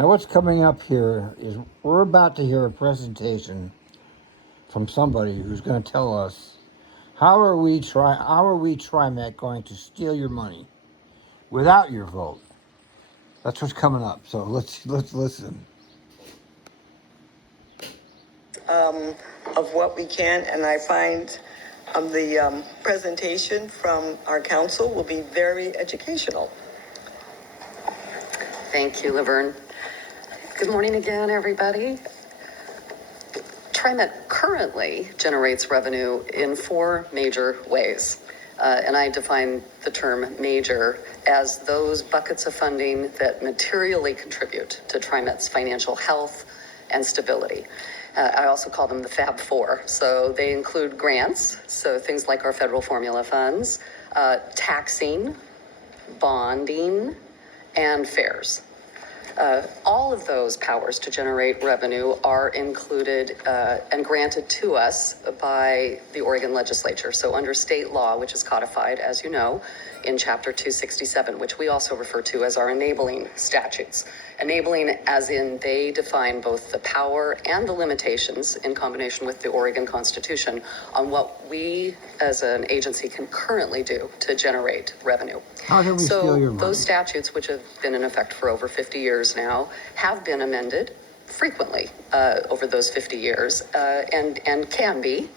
Now what's coming up here is we're about to hear a presentation from somebody who's going to tell us how are we TriMet going to steal your money without your vote. That's what's coming up. So let's listen. Of what we can, and I find the presentation from our council will be very educational. Thank you, Laverne. Good morning again, everybody. TriMet currently generates revenue in 4 major ways. And I define the term major as those buckets of funding that materially contribute to TriMet's financial health and stability. I also call them the Fab Four. So they include grants, so things like our federal formula funds, taxing, bonding, and fares. All of those powers to generate revenue are included and granted to us by the Oregon legislature. So under state law, which is codified, as you know, in Chapter 267, which we also refer to as our enabling statutes. Enabling as in they define both the power and the limitations in combination with the Oregon Constitution on what we as an agency can currently do to generate revenue. How can we steal your money? So those statutes, which have been in effect for over 50 years now, have been amended frequently over those 50 years and can be.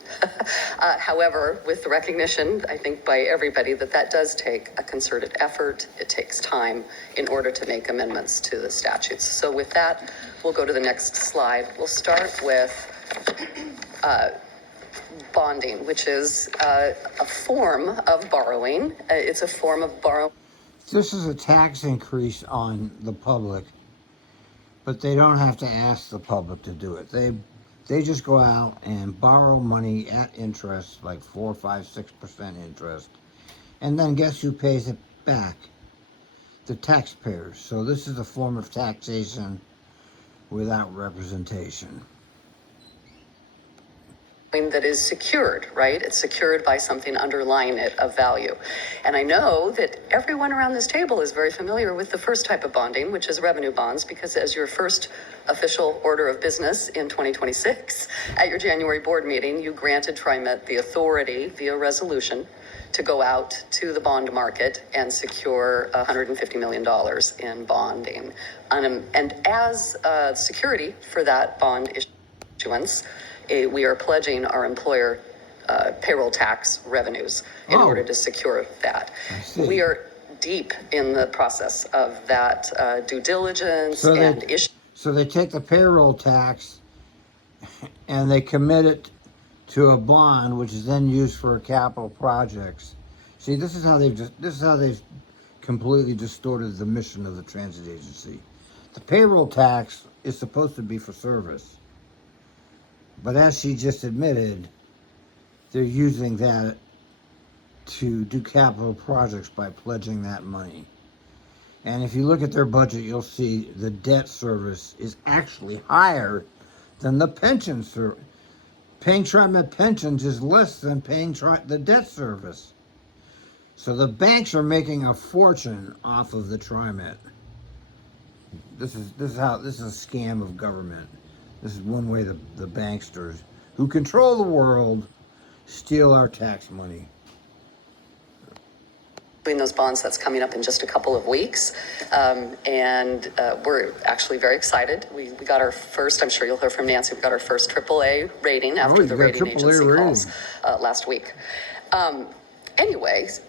However, with the recognition, I think, by everybody that does take a concerted effort, it takes time in order to make amendments to the statutes. So with that, we'll go to the next slide. We'll start with bonding, which is a form of borrowing. It's a form of borrowing. This is a tax increase on the public, but they don't have to ask the public to do it. They just go out and borrow money at interest, like 4, 5, 6% interest, and then guess who pays it back? The taxpayers. So this is a form of taxation without representation. That is secured, right? It's secured by something underlying it of value. And I know that everyone around this table is very familiar with the first type of bonding, which is revenue bonds, because as your first official order of business in 2026, at your January board meeting, you granted TriMet the authority via resolution to go out to the bond market and secure $150 million in bonding. And as security for that bond issuance, we are pledging our employer payroll tax revenues in order to secure that. We are deep in the process of that due diligence and issue. So they take the payroll tax and they commit it to a bond, which is then used for capital projects. See, this is how they've completely distorted the mission of the transit agency. The payroll tax is supposed to be for service. But as she just admitted, they're using that to do capital projects by pledging that money. And if you look at their budget, you'll see the debt service is actually higher than the pension service. Paying TriMet pensions is less than paying the debt service. So the banks are making a fortune off of the TriMet. This is a scam of government. This is one way the banksters who control the world steal our tax money. Doing those bonds, that's coming up in just a couple of weeks. And we're actually very excited. We got our first, I'm sure you'll hear from Nancy, we got our first AAA rating after the rating agency calls last week. Anyways,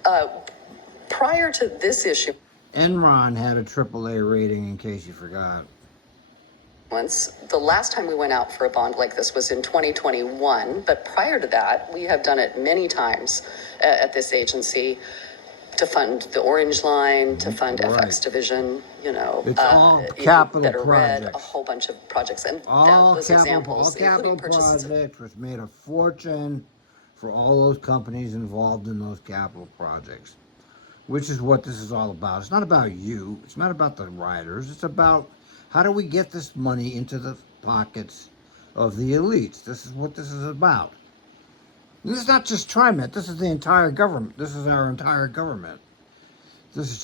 prior to this issue. Enron had a AAA rating, in case you forgot. The last time we went out for a bond like this was in 2021, but prior to that, we have done it many times at this agency to fund the Orange Line, to fund FX Division, it's all capital projects. A whole bunch of projects, and those examples, all capital projects, which made a fortune for all those companies involved in those capital projects, which is what this is all about. It's not about you. It's not about the riders. It's about how do we get this money into the pockets of the elites? This is what this is about. This is not just TriMet. This is the entire government. This is our entire government. This is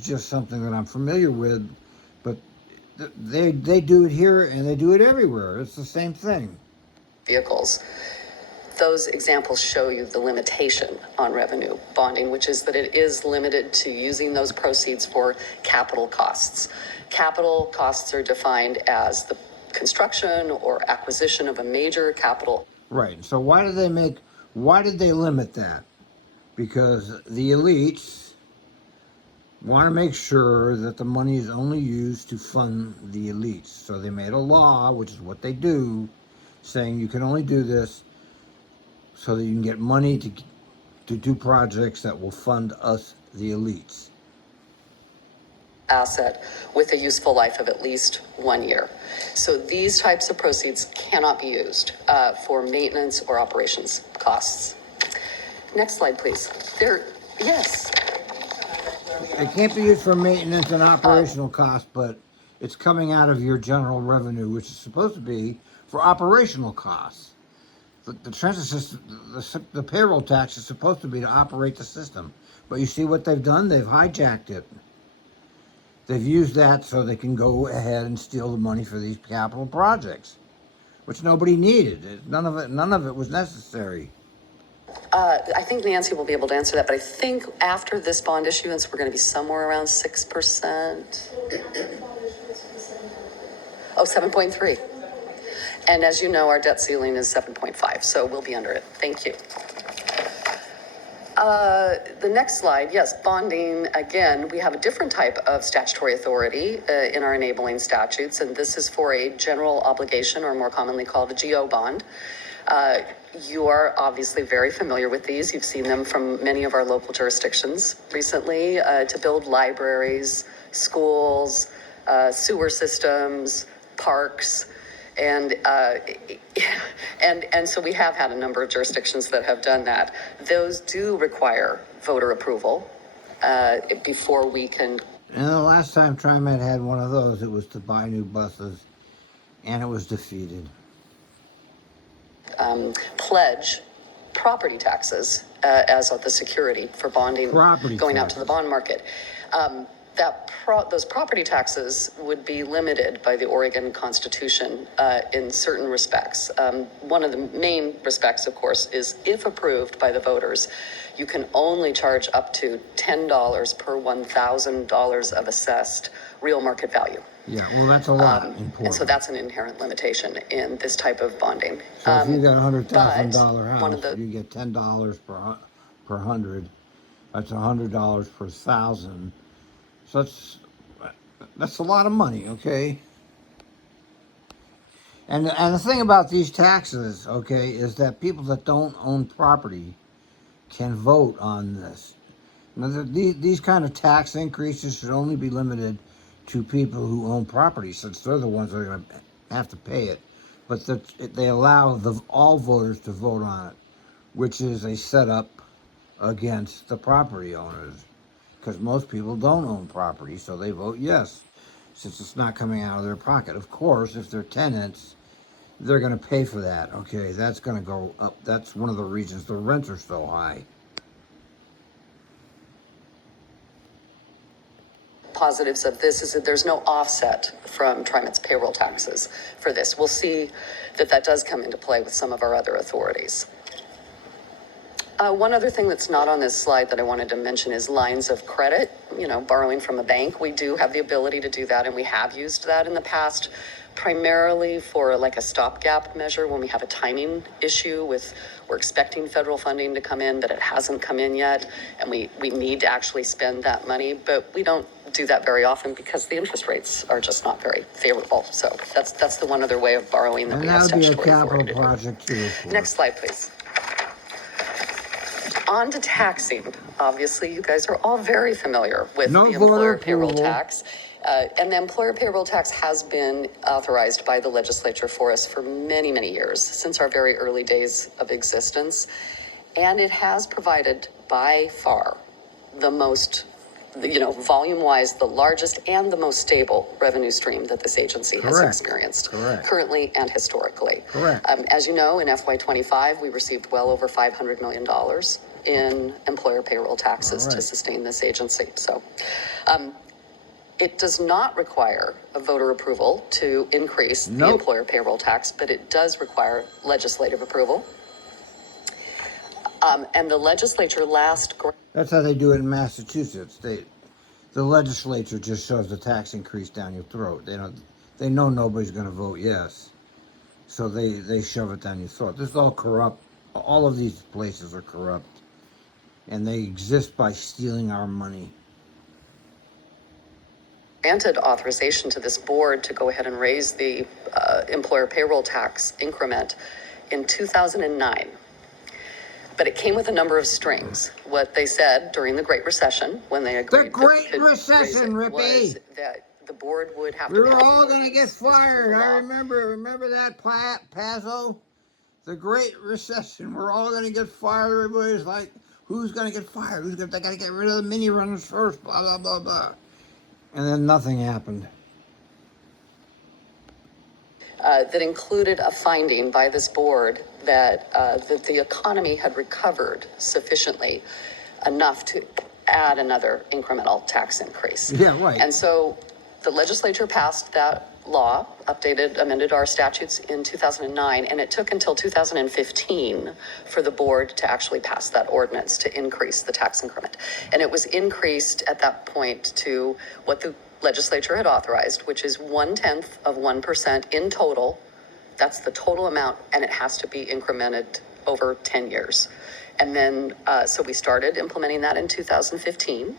just something that I'm familiar with, but They do it here and they do it everywhere. It's the same thing. Vehicles. Those examples show you the limitation on revenue bonding, which is that it is limited to using those proceeds for capital costs. Capital costs are defined as the construction or acquisition of a major capital. Right. So why did they limit that? Because the elites want to make sure that the money is only used to fund the elites. So they made a law, which is what they do, saying you can only do this so that you can get money to do projects that will fund us, the elites. Asset with a useful life of at least 1 year. So these types of proceeds cannot be used for maintenance or operations costs. Next slide, please. Yes. It can't be used for maintenance and operational costs, but it's coming out of your general revenue, which is supposed to be for operational costs. The transit system, the payroll tax is supposed to be to operate the system. But you see what they've done? They've hijacked it. They've used that so they can go ahead and steal the money for these capital projects, which nobody needed. None of it was necessary. I think Nancy will be able to answer that, but I think after this bond issuance, we're going to be somewhere around 6%. Oh, 7.3. And as you know, our debt ceiling is 7.5, so we'll be under it. Thank you. The next slide, yes, bonding, again, we have a different type of statutory authority in our enabling statutes, and this is for a general obligation, or more commonly called a GO bond. You are obviously very familiar with these. You've seen them from many of our local jurisdictions recently to build libraries, schools, sewer systems, parks. And so we have had a number of jurisdictions that have done that. Those do require voter approval before we can. And the last time TriMet had one of those, it was to buy new buses, and it was defeated. Pledge property taxes as of the security for bonding going out to the bond market. Those property taxes would be limited by the Oregon Constitution in certain respects. One of the main respects, of course, is if approved by the voters, you can only charge up to $10 per $1,000 of assessed real market value. Yeah, well, that's a lot. Important. And so that's an inherent limitation in this type of bonding. So if you got $100,000 house, you get $10 per hundred. That's $100 per 1,000. So that's a lot of money, okay? And the thing about these taxes, okay, is that people that don't own property can vote on this. Now, these kind of tax increases should only be limited to people who own property, since they're the ones that are going to have to pay it. But they allow all voters to vote on it, which is a setup against the property owners, because most people don't own property, so they vote yes, since it's not coming out of their pocket. Of course, if they're tenants, they're going to pay for that. Okay, that's going to go up. That's one of the reasons the rents are so high. Positives of this is that there's no offset from TriMet's payroll taxes for this. We'll see that does come into play with some of our other authorities. One other thing that's not on this slide that I wanted to mention is lines of credit, borrowing from a bank. We do have the ability to do that, and we have used that in the past, primarily for like a stopgap measure when we have a timing issue we're expecting federal funding to come in, but it hasn't come in yet, and we need to actually spend that money, but we don't do that very often because the interest rates are just not very favorable. So that's the one other way of borrowing that we have statutory authority to do. And that would be a capital project too. Next slide, please. On to taxing. Obviously, you guys are all very familiar with the employer payroll tax. And the employer payroll tax has been authorized by the legislature for us for many, many years, since our very early days of existence. And it has provided by far the most, volume-wise, the largest and the most stable revenue stream that this agency has experienced. Currently and historically. As you know, in FY25, we received well over $500 million in employer payroll taxes to sustain this agency. So It does not require a voter approval to increase the Nope. employer payroll tax, but it does require legislative approval. And the legislature That's how they do it in Massachusetts. The legislature just shoves the tax increase down your throat. They know nobody's going to vote yes, so they shove it down your throat. This is all corrupt. All of these places are corrupt, and they exist by stealing our money. granted authorization to this board to go ahead and raise the employer payroll tax increment in 2009. But it came with a number of strings. What they said during the Great Recession, when they agreed The Great to raise Recession, it, Rippy! was that the board would have We to were pass an all going to get ordinance. This was fired. the I law. remember that, Pazzo? The Great Recession. We're all going to get fired. Everybody's like, who's going to get fired? They got to get rid of the mini runners first, blah, blah, blah, blah. And then nothing happened. That included a finding by this board that the economy had recovered sufficiently enough to add another incremental tax increase. Yeah, right. And so the legislature passed that law, amended our statutes in 2009, and it took until 2015 for the board to actually pass that ordinance to increase the tax increment. And it was increased at that point to what the legislature had authorized, which is 0.1% in total. That's the total amount, and it has to be incremented over 10 years. And then, so we started implementing that in 2015,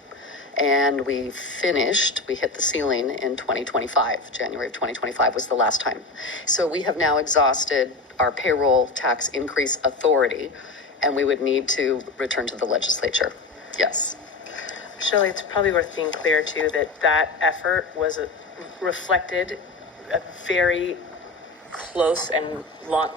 and we hit the ceiling in 2025. January of 2025 was the last time. So we have now exhausted our payroll tax increase authority, and we would need to return to the legislature. Yes. Shelley, it's probably worth being clear too that effort was reflected a very close and long,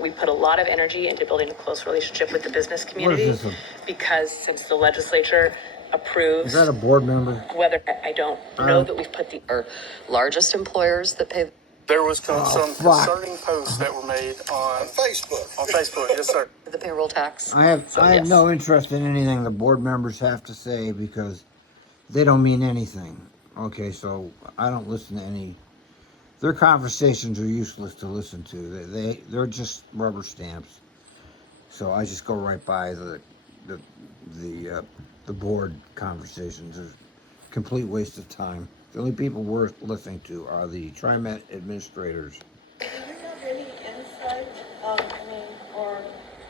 we put a lot of energy into building a close relationship with the business community. this one? Because since the legislature approves, Is that a board member? whether I don't know that we've put the Our largest employers that pay. There was some fuck. concerning posts that were made on Facebook. on Facebook. Yes, sir. The payroll tax. I have yes. no interest in anything the board members have to say because they don't mean anything. Okay, so I don't listen to any. Their conversations are useless to listen to. They're just rubber stamps. So I just go right by the board conversations. It's a complete waste of time. The only people worth listening to are the TriMet administrators. Do you have any insight, or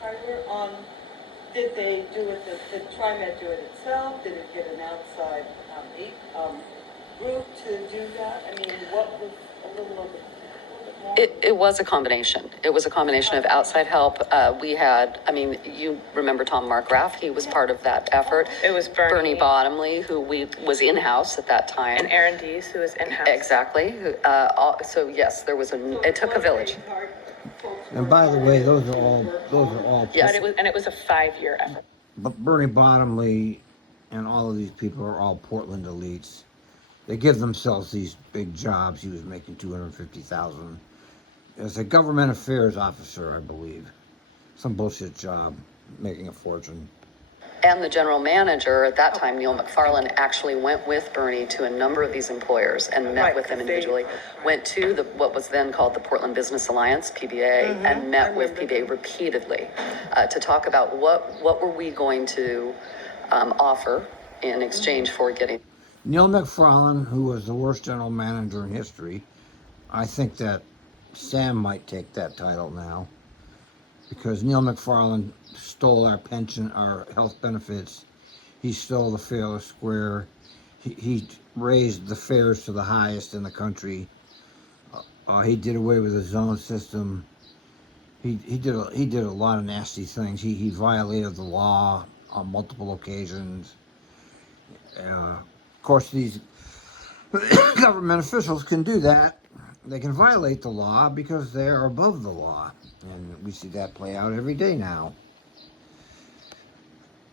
Tyler, on did they do it? Did TriMet do it itself? Did it get an outside group to do that? I mean, what was a little bit more? It was a combination. It was a combination of outside help. We had, you remember Tom Markgraf, he was part of that effort. It was Bernie Bottomley, who was in-house at that time. and Aaron Dees, who was in-house. Exactly. So yes, it took a village. And by the way, those are all. Yes. But it was a 5-year effort. But Bernie Bottomley and all of these people are all Portland elites. They give themselves these big jobs. He was making $250,000 as a government affairs officer, I believe. Some bullshit job, making a fortune. And the general manager at that time, Neil McFarland, actually went with Bernie to a number of these employers and met with them individually. Went to what was then called the Portland Business Alliance, PBA, and met with PBA repeatedly to talk about what were we going to offer in exchange for getting. Neil McFarland, who was the worst general manager in history, I think that Sam might take that title now, because Neil McFarland stole our pension, our health benefits. He stole the fair or square. He raised the fares to the highest in the country. He did away with the zone system. He did a lot of nasty things. He violated the law on multiple occasions. Of course, these government officials can do that. They can violate the law because they are above the law. And we see that play out every day now.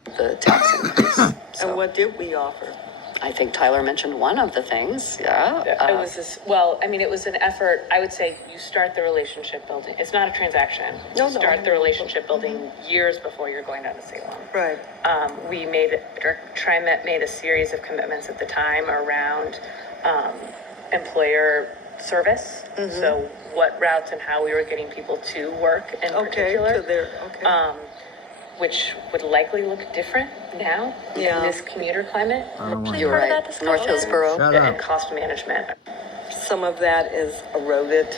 The tax increase. And what did we offer? I think Tyler mentioned one of the things. Yeah. It was it was an effort. I would say you start the relationship building. It's not a transaction. No. You start the relationship building years before you're going down to Salem. Right. TriMet made a series of commitments at the time around employer service. So what routes and how we were getting people to work in Okay, particular. to their, okay. Which would likely look different now Yeah. in this commuter climate. You're Part of right. that discussion. North Hillsborough. Shut And up. cost management. Some of that is eroded.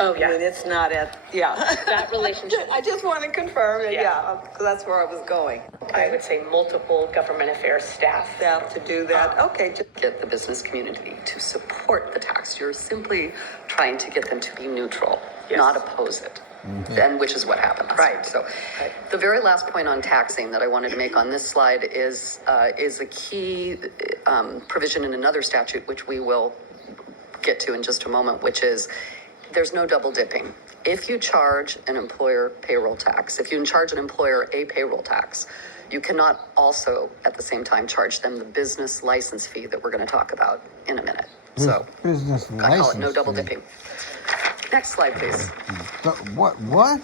Oh, I mean, it's not at, yeah. That relationship, I just want to confirm, Yeah. yeah, because that's where I was going. I would say multiple government affairs staff. Staff to do that, okay, Get the business community to support the tax. You're simply trying to get them to be neutral, Yes. not oppose it. And which is what happened last time. So the very last point on taxing that I wanted to make on this slide is a key provision in another statute, which we will get to in just a moment, which is there's no double dipping. If you charge an employer payroll tax, if you charge an employer a payroll tax, you cannot also at the same time charge them the business license fee that we're going to talk about in a minute. So Business I call it no license double fee. dipping. Next slide, please. What?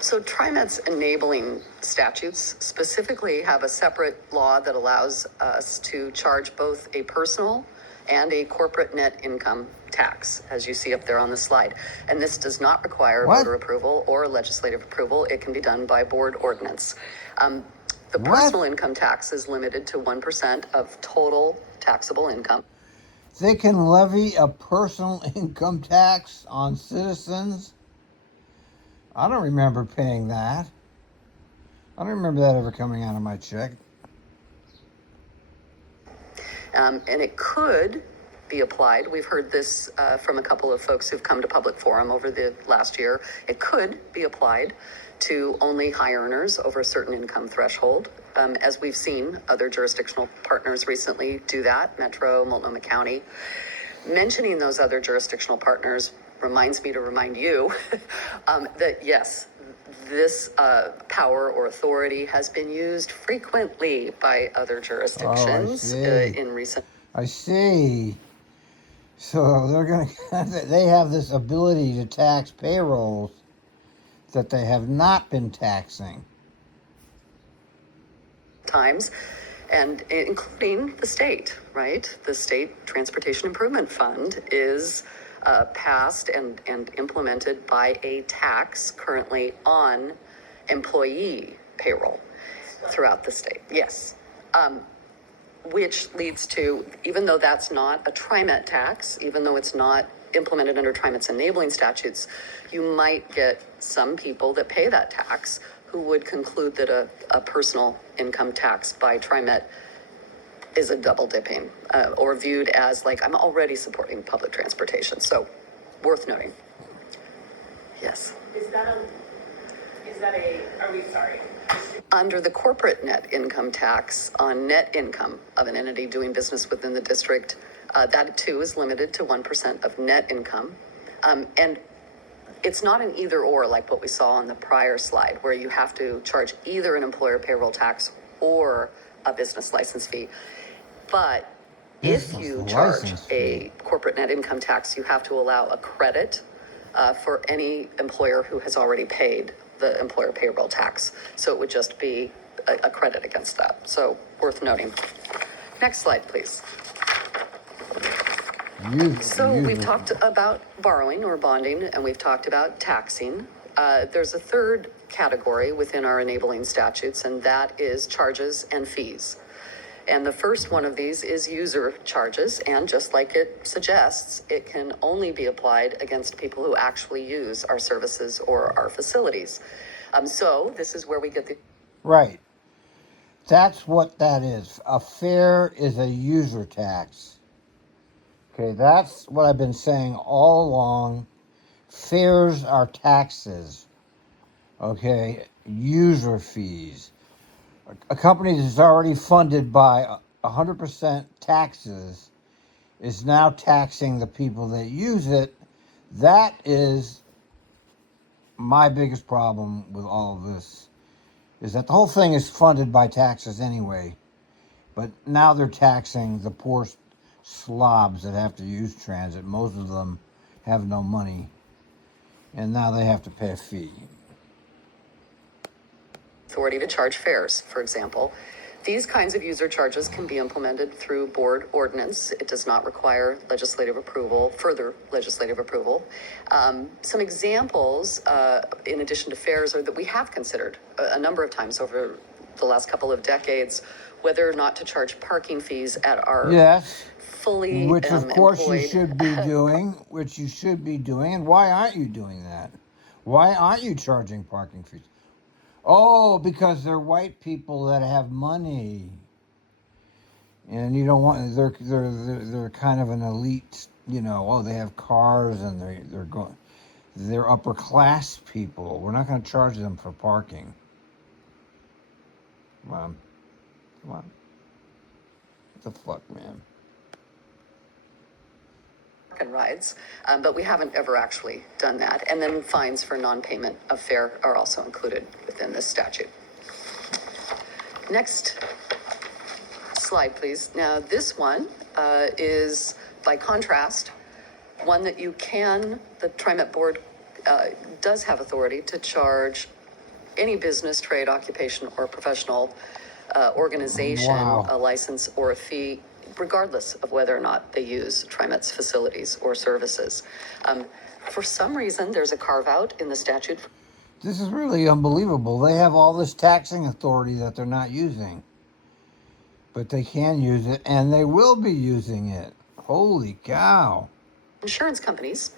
So TriMet's enabling statutes specifically have a separate law that allows us to charge both a personal and a corporate net income tax, as you see up there on the slide. And this does not require What? voter approval or legislative approval. It can be done by board ordinance. The What? personal income tax is limited to 1% of total taxable income. They can levy a personal income tax on citizens? I don't remember paying that. I don't remember that ever coming out of my check. And it could be applied. We've heard this from a couple of folks who've come to public forum over the last year. It could be applied to only high earners over a certain income threshold. As we've seen other jurisdictional partners recently do that, Metro, Multnomah County. Mentioning those other jurisdictional partners reminds me to remind you that yes, this power or authority has been used frequently by other jurisdictions see. in recent. I see. So they're gonna. They have this ability to tax payrolls that they have not been taxing. Times, and including the state, right? The State Transportation Improvement Fund is passed and implemented by a tax currently on employee payroll throughout the state. Yes. Which leads to, even though that's not a TriMet tax, even though it's not implemented under TriMet's enabling statutes, you might get some people that pay that tax who would conclude that a personal income tax by TriMet is a double dipping or viewed as like, I'm already supporting public transportation. So worth noting. Yes. Are we sorry? Under the corporate net income tax on net income of an entity doing business within the district, that too is limited to 1% of net income. And it's not an either or like what we saw on the prior slide, where you have to charge either an employer payroll tax or a business license fee. But if Business you charge license a corporate net income tax, you have to allow a credit for any employer who has already paid the employer payroll tax. So it would just be a credit against that. So worth noting. Next slide, please. We've talked about borrowing or bonding, and we've talked about taxing. There's a third category within our enabling statutes, and that is charges and fees. And the first one of these is user charges, and just like it suggests, it can only be applied against people who actually use our services or our facilities. So this is where we get the... Right. That's what that is. A fare is a user tax. Okay, that's what I've been saying all along. Fares are taxes. Okay, user fees. A company that's already funded by 100% taxes is now taxing the people that use it. That is my biggest problem with all of this, is that the whole thing is funded by taxes anyway, but now they're taxing the poor slobs that have to use transit. Most of them have no money, and now they have to pay a fee. authority to charge fares, for example. These kinds of user charges can be implemented through board ordinance. It does not require legislative approval, further legislative approval. Some examples, in addition to fares, are that we have considered a number of times over the last couple of decades whether or not to charge parking fees at our Yes. fully Which of course you employed. should be doing, which you should be doing. And why aren't you doing that? Why aren't you charging parking fees? Oh, because they're white people that have money. And you don't want they're kind of an elite, you know, oh, they have cars and they're upper class people. We're not going to charge them for parking. Come on. Come on. What the fuck, man? And rides, but we haven't ever actually done that. And then fines for non-payment of fare are also included within this statute. Next slide, please. Now, this one is, by contrast, one that the TriMet board does have authority to charge any business, trade, occupation, or professional organization Wow. a license or a fee, regardless of whether or not they use TriMet's facilities or services. For some reason, there's a carve out in the statute. This is really unbelievable. They have all this taxing authority that they're not using. But they can use it, and they will be using it. Holy cow. Insurance companies,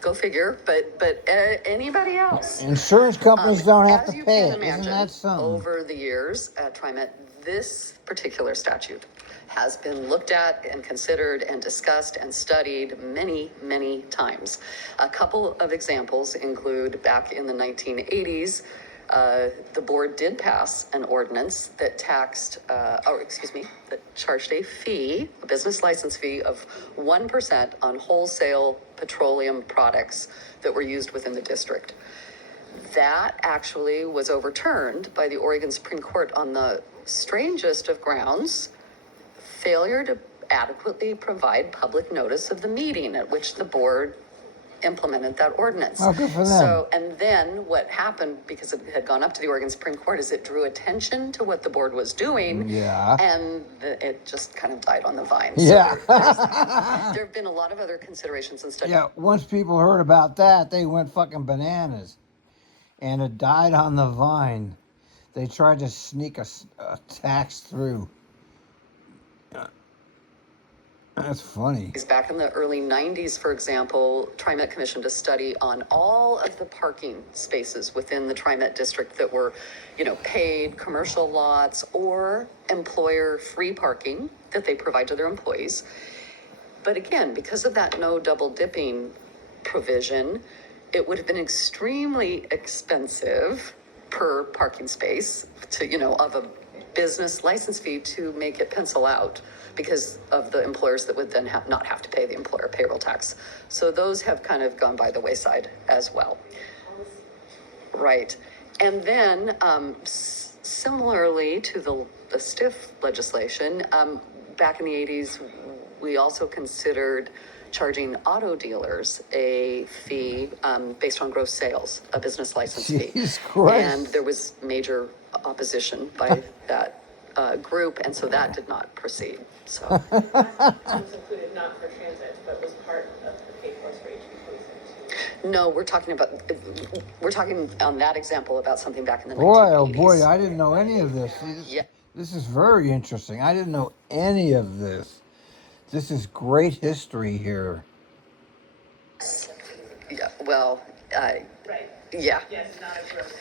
go figure, but anybody else. Insurance companies don't have As to you pay can it. Isn't imagine, that something? over the years at TriMet, this particular statute has been looked at and considered and discussed and studied many, many times. A couple of examples include back in the 1980s, the board did pass an ordinance that that charged a fee, a business license fee of 1% on wholesale petroleum products that were used within the district. That actually was overturned by the Oregon Supreme Court on the strangest of grounds: failure to adequately provide public notice of the meeting at which the board implemented that ordinance. Oh, good for them. So, and then what happened, because it had gone up to the Oregon Supreme Court, is it drew attention to what the board was doing. Yeah. And it just kind of died on the vine. Yeah. So there have been a lot of other considerations and studies. Yeah, once people heard about that, they went fucking bananas. And it died on the vine. They tried to sneak a tax through. That's funny. Back in the early 90s, for example, TriMet commissioned a study on all of the parking spaces within the TriMet district that were, paid commercial lots or employer-free parking that they provide to their employees. But again, because of that no double dipping provision, it would have been extremely expensive per parking space of a business license fee to make it pencil out, because of the employers that would then not have to pay the employer payroll tax. So those have kind of gone by the wayside as well. Right. And then similarly to the stiff legislation, back in the 80s, we also considered charging auto dealers a fee based on gross sales, a business license fee. Jesus Christ. And there was major opposition by that group, and so that did not proceed. So It was included not for transit, but was part of the pay plus for HB 46. no, we're talking on that example about something back in the Boy, 1980s. oh boy, I didn't know any of this. Yeah. This is very interesting. I didn't know any of this. This is great history here. Yeah, well, Right. yeah. Yes, not a growth.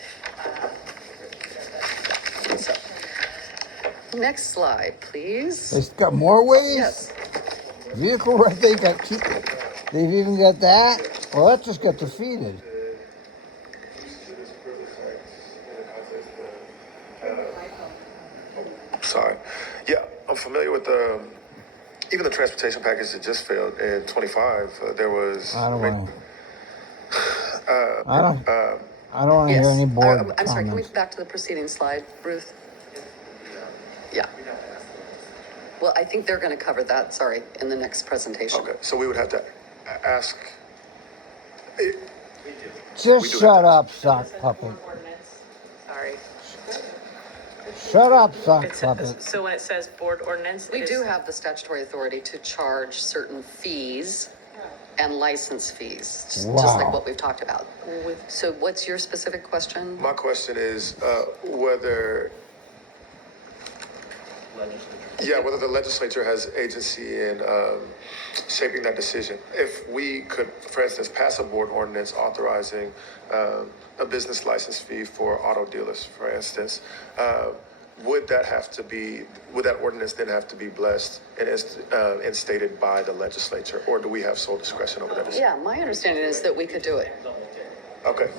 So, next slide, please. It's got more ways? Yes. Vehicle right they got they've even got that? Well, that just got defeated. Sorry. Yeah, I'm familiar with even the transportation package that just failed in 25. There was. I don't want to. I don't want to Yes. hear any board I'm sorry, can we comments. go back to the preceding slide, Ruth? Yeah. Well, I think they're going to cover that, sorry, in the next presentation. Okay, so we would have to ask. Just We do shut have up, sock puppet. Ordinance. Sorry. Shut up, sock It's, puppet. so when it says board ordinance, We it do is- have the statutory authority to charge certain fees and license fees, just like Wow. what we've talked about. So what's your specific question? My question is whether whether the legislature has agency in shaping that decision. If we could, for instance, pass a board ordinance authorizing a business license fee for auto dealers, for instance, would that ordinance then have to be blessed and instated by the legislature, or do we have sole discretion over that? Yeah, my understanding is that we could do it. Okay.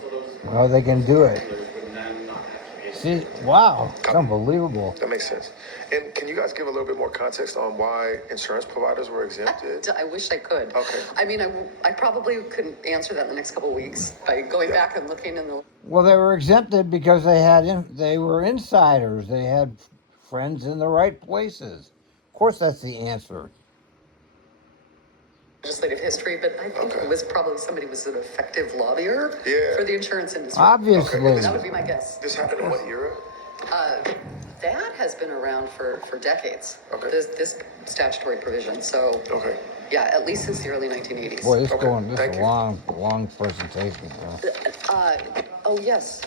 Well, they can do it. See, wow, it's unbelievable. That makes sense. And can you guys give a little bit more context on why insurance providers were exempted? I wish I could. Okay. I mean, I probably couldn't answer that in the next couple of weeks by going back and looking in the. Well, they were exempted because they were insiders. They had friends in the right places. Of course, that's the answer. Legislative history, but I think it was probably somebody was an effective lobbier for the insurance industry. Obviously. Okay. That would be my guess. This happened in what era? That has been around for decades. Okay. This statutory provision. So Okay. yeah, at least since the early 1980s. Boy, this Thank is a you. long presentation. Oh yes.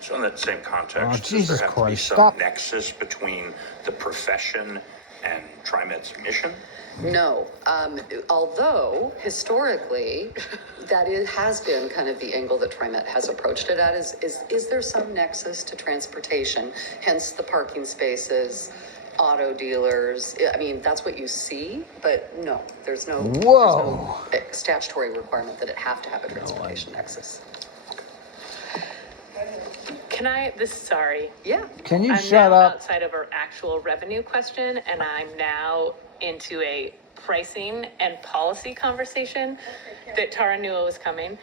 So in that same context, Oh, does Jesus there have to be Christ, some stop. nexus between the profession and TriMet's mission? No, although historically, has been kind of the angle that TriMet has approached it at is there some nexus to transportation, hence the parking spaces, auto dealers. I mean, that's what you see, but no, there's no statutory requirement that it have to have a transportation nexus. Can I, sorry. Yeah. Can you I'm shut now up? outside of our actual revenue question, and I'm now into a pricing and policy conversation that Tara knew was coming,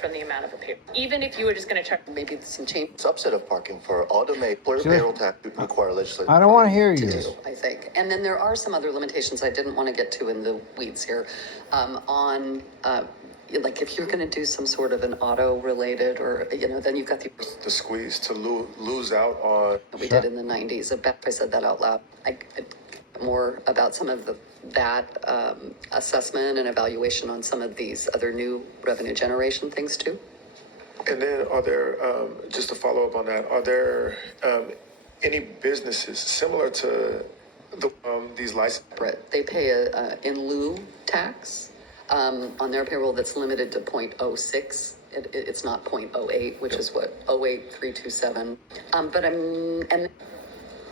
from the amount of a pay. Even if you were just gonna charge, Maybe some change Subset of parking for automate payroll tax would require legislative. I don't want to hear to you. do, I think. And then there are some other limitations I didn't want to get to in the weeds here, like if you're going to do some sort of an auto related or, then you've got The squeeze to lose out on. we did in the 90s. I said that out loud. I more about some of that assessment and evaluation on some of these other new revenue generation things too. And then are there, just to follow up on that, are there any businesses similar to these license? They pay a in lieu tax on their payroll that's limited to 0.06. It's not 0.08, which is what 08327.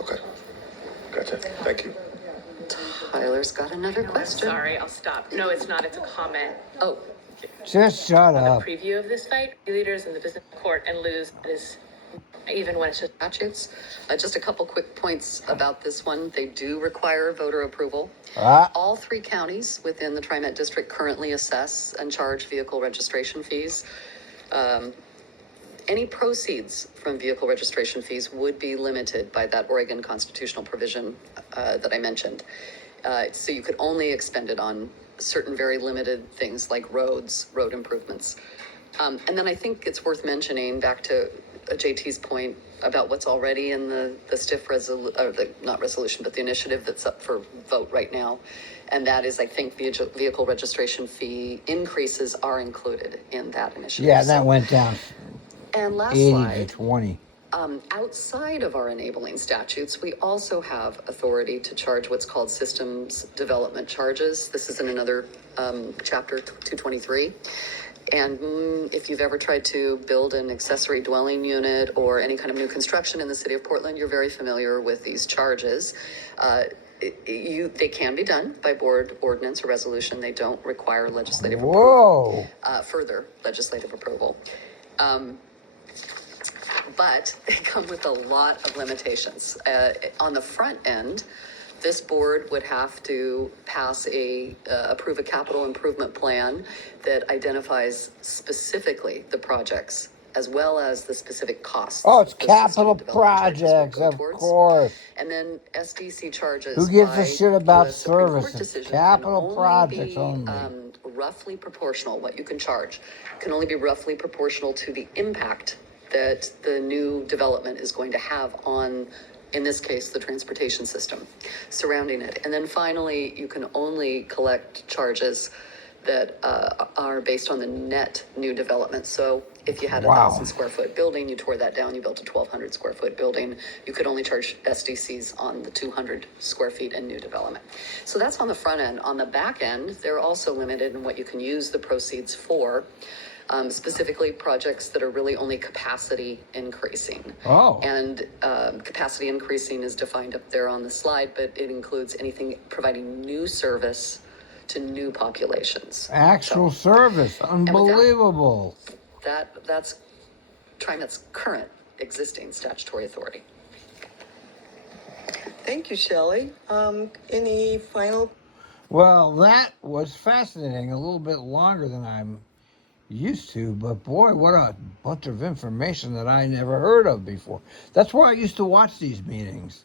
Okay. Gotcha. Thank you. Tyler's got another question. sorry, I'll stop. No, it's not, it's a comment. Oh, Just shut up. Preview of this fight, leaders in the business court and lose is, even when it's just. statutes. Just a couple quick points about this one. They do require voter approval. All 3 counties within the TriMet district currently assess and charge vehicle registration fees. Any proceeds from vehicle registration fees would be limited by that Oregon constitutional provision that I mentioned. So you could only expend it on certain very limited things like roads, road improvements. And then I think it's worth mentioning, back to JT's point about what's already in the stiff not resolution, but the initiative that's up for vote right now. And that is, I think, vehicle registration fee increases are included in that initiative. Yeah, that went down And last 80 slide. to 20. Outside of our enabling statutes, we also have authority to charge what's called systems development charges. This is in another chapter 223. And if you've ever tried to build an accessory dwelling unit or any kind of new construction in the city of Portland, you're very familiar with these charges. They can be done by board ordinance or resolution. They don't require legislative approval, further legislative approval. But they come with a lot of limitations. On the front end, this board would have to approve a capital improvement plan that identifies specifically the projects as well as the specific costs. Oh, it's the capital system development charges projects, will go of towards. course. And then SDC charges. Who gives a by shit about the Supreme Court services? decision Capital can projects be, only. Roughly proportional, what you can charge can only be roughly proportional to the impact that the new development is going to have on in this case, the transportation system surrounding it. And then finally, you can only collect charges that are based on the net new development. So if you had a Wow. 1,000 square foot building, you tore that down, you built a 1,200 square foot building, you could only charge SDCs on the 200 square feet in new development. So that's on the front end. On the back end, they're also limited in what you can use the proceeds for. Specifically projects that are really only capacity increasing. Oh. And capacity increasing is defined up there on the slide, but it includes anything providing new service to new populations. Actual So, service. Unbelievable. that's TriMet's current existing statutory authority. Thank you, Shelley. Any final? Well, that was fascinating. A little bit longer than I'm used to, but boy, what a bunch of information that I never heard of before. That's why I used to watch these meetings,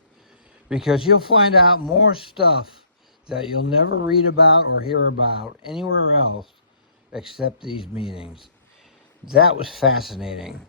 because you'll find out more stuff that you'll never read about or hear about anywhere else except these meetings. That was fascinating.